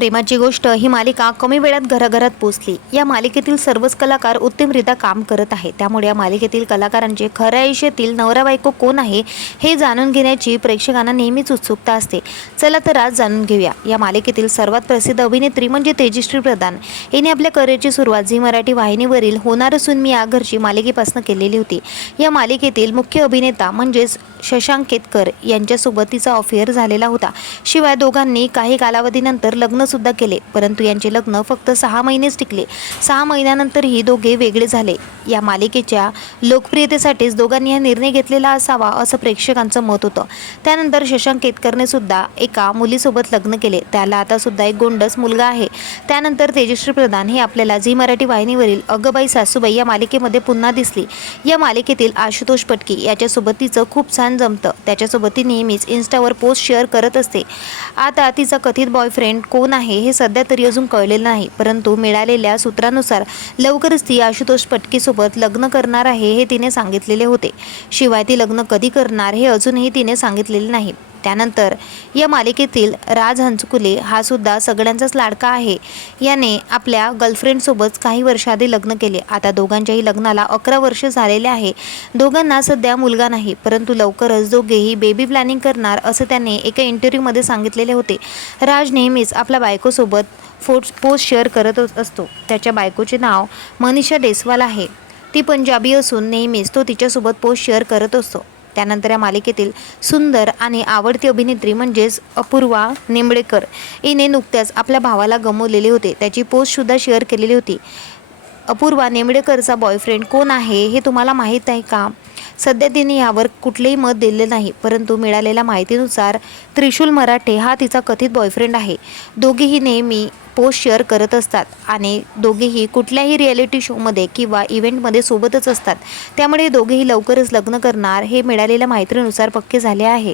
प्रेमाची गोष्ट ही मालिका कमी वेळात घराघरात पोचली. या मालिकेतील सर्वच कलाकार उत्तमरित्या काम करत आहे त्यामुळे या मालिकेतील कलाकारांचे खऱ्या आयुष्यातील नवरा बायको कोण आहे हे जाणून घेण्याची प्रेक्षकांना नेहमीच उत्सुकता असते. चला तर आज जाणून घेऊया. या मालिकेतील सर्वात प्रसिद्ध अभिनेत्री म्हणजे तेजश्री प्रधान. हिने आपल्या करिअरची सुरुवात झी मराठी वाहिनीवरील होणार असून मी या घरची मालिकेपासून केलेली होती. या मालिकेतील मुख्य अभिनेता म्हणजेच शशांक केतकर यांच्यासोबत तिचा अफेअर झालेला होता. शिवाय दोघांनी काही कालावधीनंतर लग्नसुद्धा केले. परंतु यांचे लग्न फक्त सहा महिनेच टिकले. सहा महिन्यानंतरही दोघे वेगळे झाले. या मालिकेच्या लोकप्रियतेसाठीच दोघांनी हा निर्णय घेतलेला असावा असं प्रेक्षकांचं मत होतं. त्यानंतर शशांक केतकरने सुद्धा एका मुलीसोबत लग्न केले. त्याला आता सुद्धा एक गोंडस मुलगा आहे. त्यानंतर तेजश्री प्रधान हे आपल्याला झी मराठी वाहिनीवरील अगबाई सासूबाई या मालिकेमध्ये पुन्हा दिसली. या मालिकेतील आशुतोष पटकी याच्यासोबत तिचं खूप छान जमतं. त्याच्यासोबत ती नेहमीच इन्स्टावर पोस्ट शेअर करत असते. आता तिचा कथित बॉयफ्रेंड कोण आहे? आहे हे सध्या तरी अजून कळलेलं नाही. परंतु मिळालेल्या सूत्रानुसार लवकरच ती आशुतोष पटकीसोबत लग्न करणार आहे हे तिने सांगितलेले होते. शिवाय ती लग्न कधी करणार हे अजूनही तिने सांगितलेले नाही. त्यानंतर या मालिकेतील राज हंचकुले हा सुद्धा सगळ्यांचाच लाडका आहे. याने आपल्या गर्लफ्रेंडसोबत काही वर्षाआधी लग्न केले. आता दोघांच्याही लग्नाला अकरा वर्ष झालेले आहे. दोघांना सध्या मुलगा नाही परंतु लवकरच दोघेही बेबी प्लॅनिंग करणार असं त्याने एका इंटरव्ह्यूमध्ये सांगितलेले होते. राज नेहमीच आपल्या बायकोसोबत फोट पोस्ट शेअर करत असतो. त्याच्या बायकोचे नाव मनीषा डेसवाल आहे. ती पंजाबी असून नेहमीच तो तिच्यासोबत पोस्ट शेअर करत असतो. त्यानंतर या मालिकेतील सुंदर आणि आवडती अभिनेत्री म्हणजेच अपूर्वा निंबळेकर. हिने नुकत्याच आपल्या भावाला गमवलेले होते. त्याची पोस्टसुद्धा शेअर केलेली होती. अपूर्वा नेमडेकरचा बॉयफ्रेंड कोण आहे हे तुम्हाला माहीत आहे का? सध्या तिने यावर कुठलेही मत दिले नाही परंतु मिळालेल्या माहितीनुसार त्रिशूल मराठे हा तिचा कथित बॉयफ्रेंड आहे. दोघेही नेहमी पोस्ट शेअर करत असतात. आणि दोघेही कुठल्याही रिॲलिटी शोमध्ये किंवा इव्हेंटमध्ये सोबतच असतात. त्यामुळे दोघेही लवकरच लग्न करणार हे मिळालेल्या माहितीनुसार पक्के झाले आहे.